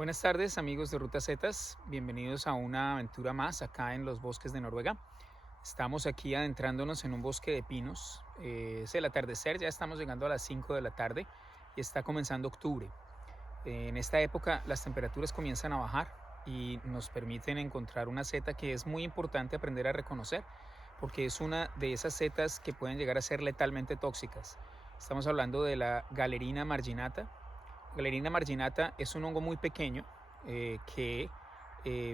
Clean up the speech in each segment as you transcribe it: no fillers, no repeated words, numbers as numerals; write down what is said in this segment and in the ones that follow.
Buenas tardes amigos de Ruta Zetas, bienvenidos a una aventura más acá en los bosques de Noruega. Estamos aquí adentrándonos en un bosque de pinos, es el atardecer, ya estamos llegando a las 5 de la tarde y está comenzando octubre. En esta época las temperaturas comienzan a bajar y nos permiten encontrar una seta que es muy importante aprender a reconocer porque es una de esas setas que pueden llegar a ser letalmente tóxicas. Estamos hablando de la Galerina marginata. Galerina marginata es un hongo muy pequeño que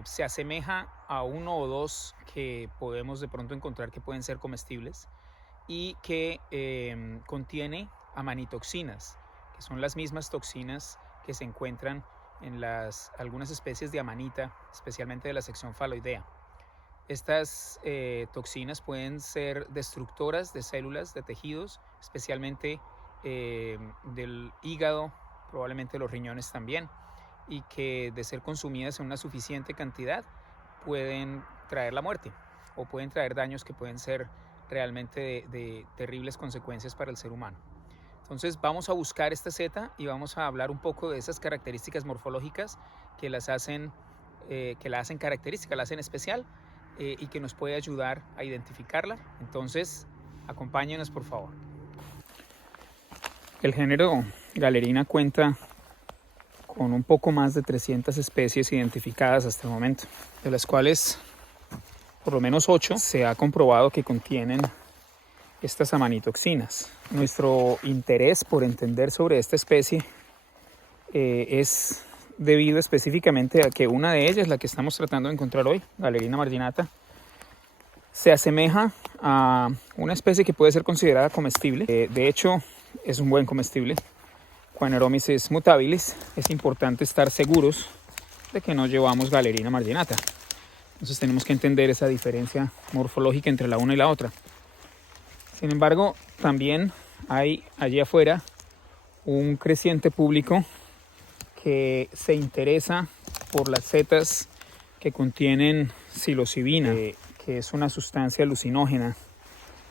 se asemeja a uno o dos que podemos de pronto encontrar que pueden ser comestibles y que contiene amanitoxinas, que son las mismas toxinas que se encuentran en algunas especies de amanita, especialmente de la sección faloidea. Estas toxinas pueden ser destructoras de células, de tejidos, especialmente del hígado, probablemente los riñones también, y que de ser consumidas en una suficiente cantidad pueden traer la muerte o pueden traer daños que pueden ser realmente de terribles consecuencias para el ser humano. Entonces vamos a buscar esta seta y vamos a hablar un poco de esas características morfológicas que la hacen característica, la hacen especial y que nos puede ayudar a identificarla. Entonces acompáñenos por favor. El género Galerina cuenta con un poco más de 300 especies identificadas hasta el momento, de las cuales por lo menos 8 se ha comprobado que contienen estas amanitoxinas. Nuestro interés por entender sobre esta especie es debido específicamente a que una de ellas, la que estamos tratando de encontrar hoy, Galerina marginata, se asemeja a una especie que puede ser considerada comestible. De hecho, es un buen comestible. Phaneromyces mutabilis. Es importante estar seguros de que no llevamos Galerina marginata. Entonces tenemos que entender esa diferencia morfológica entre la una y la otra. Sin embargo, también hay allí afuera un creciente público que se interesa por las setas que contienen psilocibina, que es una sustancia alucinógena.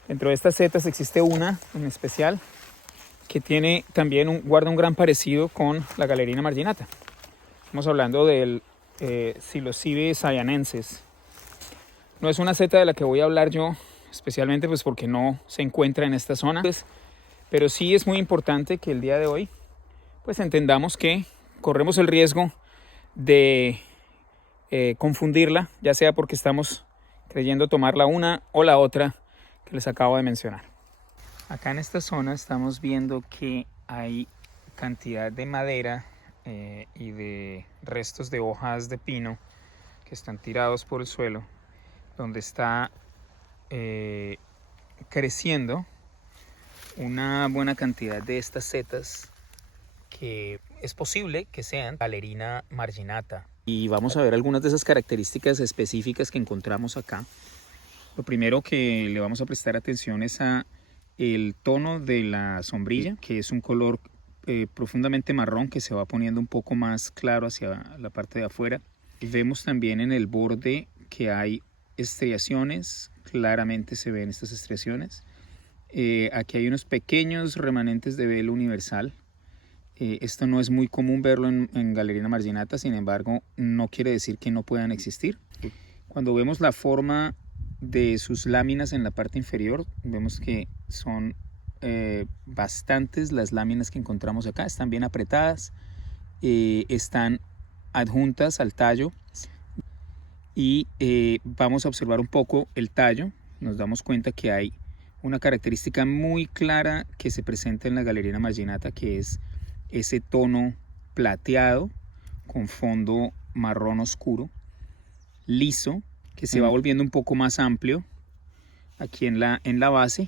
Dentro de estas setas existe una en especial que tiene también guarda un gran parecido con la Galerina marginata. Estamos hablando del Psilocybe cyanensis. No es una seta de la que voy a hablar yo, especialmente pues porque no se encuentra en esta zona, pero sí es muy importante que el día de hoy pues entendamos que corremos el riesgo de confundirla, ya sea porque estamos creyendo tomar la una o la otra que les acabo de mencionar. Acá en esta zona estamos viendo que hay cantidad de madera y de restos de hojas de pino que están tirados por el suelo, donde está creciendo una buena cantidad de estas setas que es posible que sean Galerina marginata. Y vamos a ver algunas de esas características específicas que encontramos acá. Lo primero que le vamos a prestar atención es a el tono de la sombrilla, que es un color profundamente marrón que se va poniendo un poco más claro hacia la parte de afuera. Y vemos también en el borde que hay estriaciones, claramente se ven estas estriaciones. Aquí hay unos pequeños remanentes de velo universal. Esto no es muy común verlo en Galerina marginata, sin embargo no quiere decir que no puedan existir. Cuando vemos la forma de sus láminas en la parte inferior, vemos que son bastantes las láminas que encontramos acá, están bien apretadas, están adjuntas al tallo y vamos a observar un poco el tallo. Nos damos cuenta que hay una característica muy clara que se presenta en la Galerina marginata, que es ese tono plateado con fondo marrón oscuro, liso, que se va volviendo un poco más amplio aquí en la base,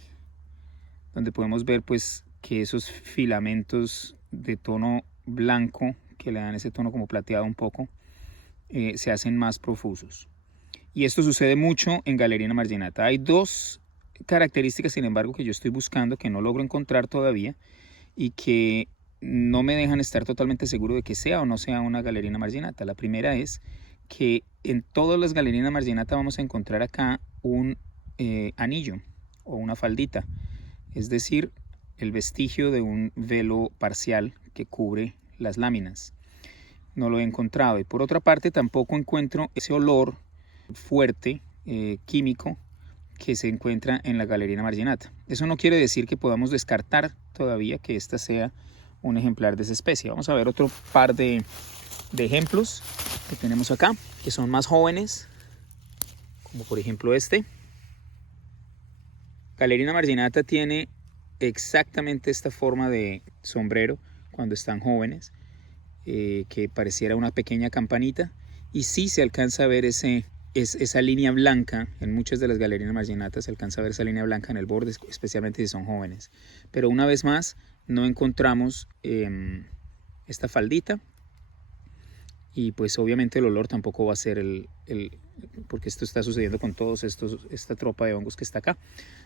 donde podemos ver pues que esos filamentos de tono blanco que le dan ese tono como plateado un poco se hacen más profusos. Y esto sucede mucho en Galerina marginata. Hay dos características, sin embargo, que yo estoy buscando, que no logro encontrar todavía y que no me dejan estar totalmente seguro de que sea o no sea una Galerina marginata. La primera es que en todas las Galerinas marginata vamos a encontrar acá un anillo o una faldita, es decir, el vestigio de un velo parcial que cubre las láminas. no lo he encontrado. Y por otra parte tampoco encuentro ese olor fuerte químico que se encuentra en la Galerina marginata. Eso no quiere decir que podamos descartar todavía que esta sea un ejemplar de esa especie. Vamos a ver otro par de ejemplos que tenemos acá, que son más jóvenes, como por ejemplo este. Galerina marginata tiene exactamente esta forma de sombrero cuando están jóvenes, que pareciera una pequeña campanita, y sí se alcanza a ver esa línea blanca. En muchas de las galerinas marginatas se alcanza a ver esa línea blanca en el borde, especialmente si son jóvenes. Pero una vez más no encontramos esta faldita, y pues obviamente el olor tampoco va a ser porque esto está sucediendo con todos esta tropa de hongos que está acá,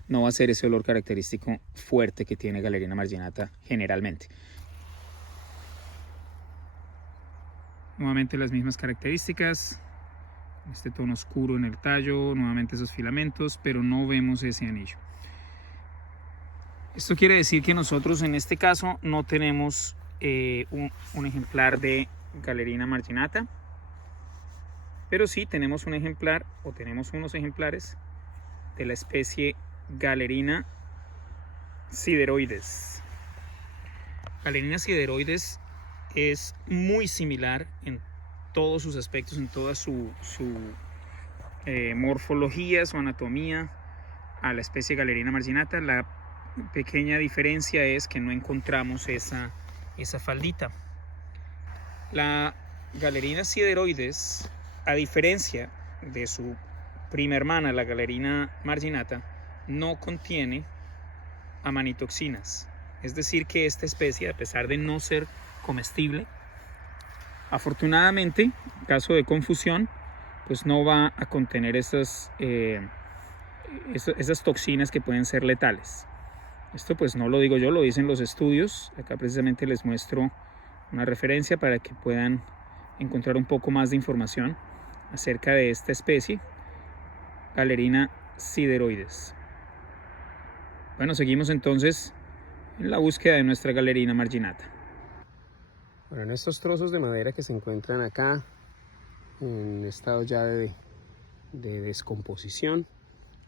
no va a ser ese olor característico fuerte que tiene Galerina marginata generalmente. Nuevamente las mismas características, este tono oscuro en el tallo, nuevamente esos filamentos, pero no vemos ese anillo. Esto quiere decir que nosotros en este caso no tenemos un ejemplar de Galerina marginata, pero sí tenemos un ejemplar, o tenemos unos ejemplares de la especie Galerina sideroides. Galerina sideroides es muy similar en todos sus aspectos, en toda su morfología, su anatomía, a la especie Galerina marginata. La pequeña diferencia es que no encontramos esa faldita. La Galerina sideroides, a diferencia de su prima hermana, la Galerina marginata, no contiene amanitoxinas. Es decir, que esta especie, a pesar de no ser comestible, afortunadamente, en caso de confusión, pues no va a contener esas toxinas que pueden ser letales. Esto pues no lo digo yo, lo dicen los estudios. Acá precisamente les muestro una referencia para que puedan encontrar un poco más de información acerca de esta especie, Galerina sideroides. Bueno, seguimos entonces en la búsqueda de nuestra Galerina marginata. Bueno, en estos trozos de madera que se encuentran acá, en estado ya de descomposición,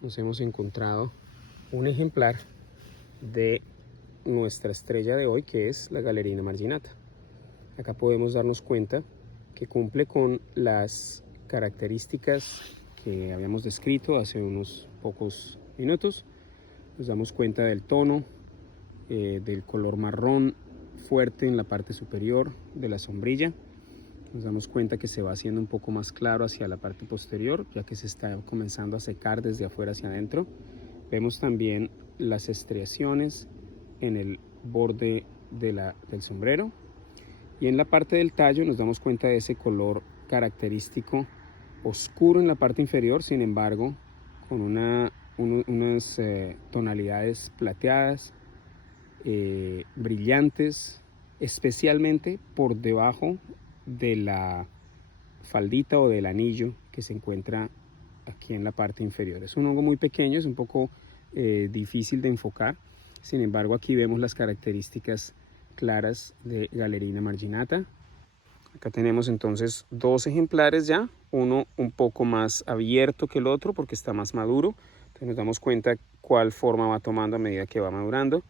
nos hemos encontrado un ejemplar de nuestra estrella de hoy, que es la Galerina marginata. Acá podemos darnos cuenta que cumple con las características que habíamos descrito hace unos pocos minutos. Nos damos cuenta del tono, del color marrón fuerte en la parte superior de la sombrilla. Nos damos cuenta que se va haciendo un poco más claro hacia la parte posterior, ya que se está comenzando a secar desde afuera hacia adentro. Vemos también las estriaciones en el borde del sombrero, y en la parte del tallo nos damos cuenta de ese color característico oscuro en la parte inferior, sin embargo con unas tonalidades plateadas, brillantes, especialmente por debajo de la faldita o del anillo que se encuentra aquí en la parte inferior. Es un hongo muy pequeño, es un poco difícil de enfocar, sin embargo aquí vemos las características claras de Galerina marginata. Acá tenemos entonces dos ejemplares ya, uno un poco más abierto que el otro porque está más maduro. Entonces nos damos cuenta cuál forma va tomando a medida que va madurando.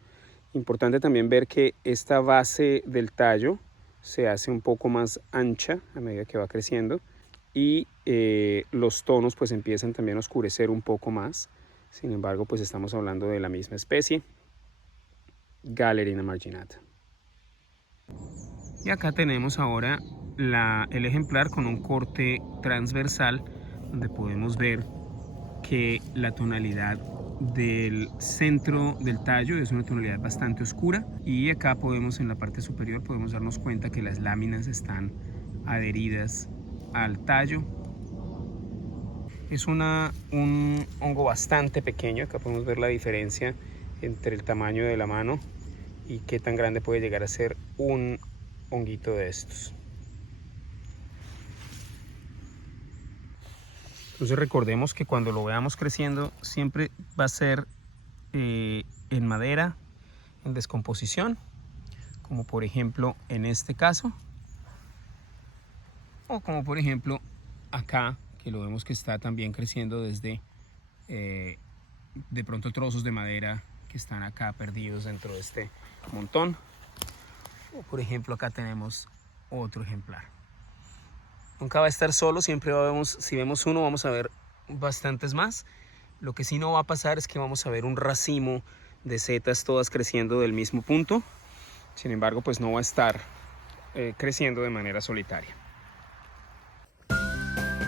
Importante también ver que esta base del tallo se hace un poco más ancha a medida que va creciendo, y los tonos pues empiezan también a oscurecer un poco más. Sin embargo, pues estamos hablando de la misma especie, Galerina marginata. Y acá tenemos ahora el ejemplar con un corte transversal, donde podemos ver que la tonalidad del centro del tallo es una tonalidad bastante oscura, y acá podemos, en la parte superior, podemos darnos cuenta que las láminas están adheridas al tallo. Es un hongo bastante pequeño. Acá podemos ver la diferencia entre el tamaño de la mano y qué tan grande puede llegar a ser un honguito de estos. Entonces recordemos que cuando lo veamos creciendo siempre va a ser en madera, en descomposición, como por ejemplo en este caso. o como por ejemplo acá, que lo vemos que está también creciendo desde de pronto trozos de madera que están acá perdidos dentro de este montón. O por ejemplo acá tenemos otro ejemplar. Nunca va a estar solo, siempre si vemos uno vamos a ver bastantes más. Lo que sí no va a pasar es que vamos a ver un racimo de setas todas creciendo del mismo punto. Sin embargo, pues no va a estar creciendo de manera solitaria.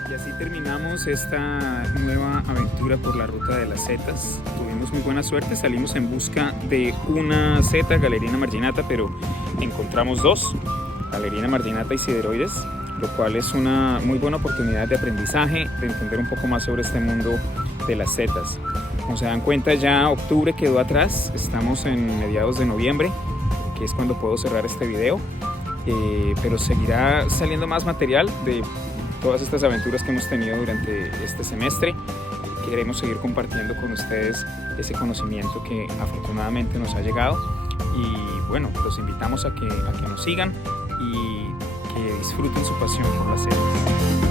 Y así terminamos esta nueva aventura por la ruta de las setas. Tuvimos muy buena suerte, salimos en busca de una seta, Galerina marginata, pero encontramos dos, Galerina marginata y Sideroides, lo cual es una muy buena oportunidad de aprendizaje, de entender un poco más sobre este mundo de las setas. Como se dan cuenta, ya octubre quedó atrás, estamos en mediados de noviembre, que es cuando puedo cerrar este video, pero seguirá saliendo más material de todas estas aventuras que hemos tenido durante este semestre. Queremos seguir compartiendo con ustedes ese conocimiento que afortunadamente nos ha llegado, y bueno, los invitamos a que nos sigan y que disfruten su pasión por las setas.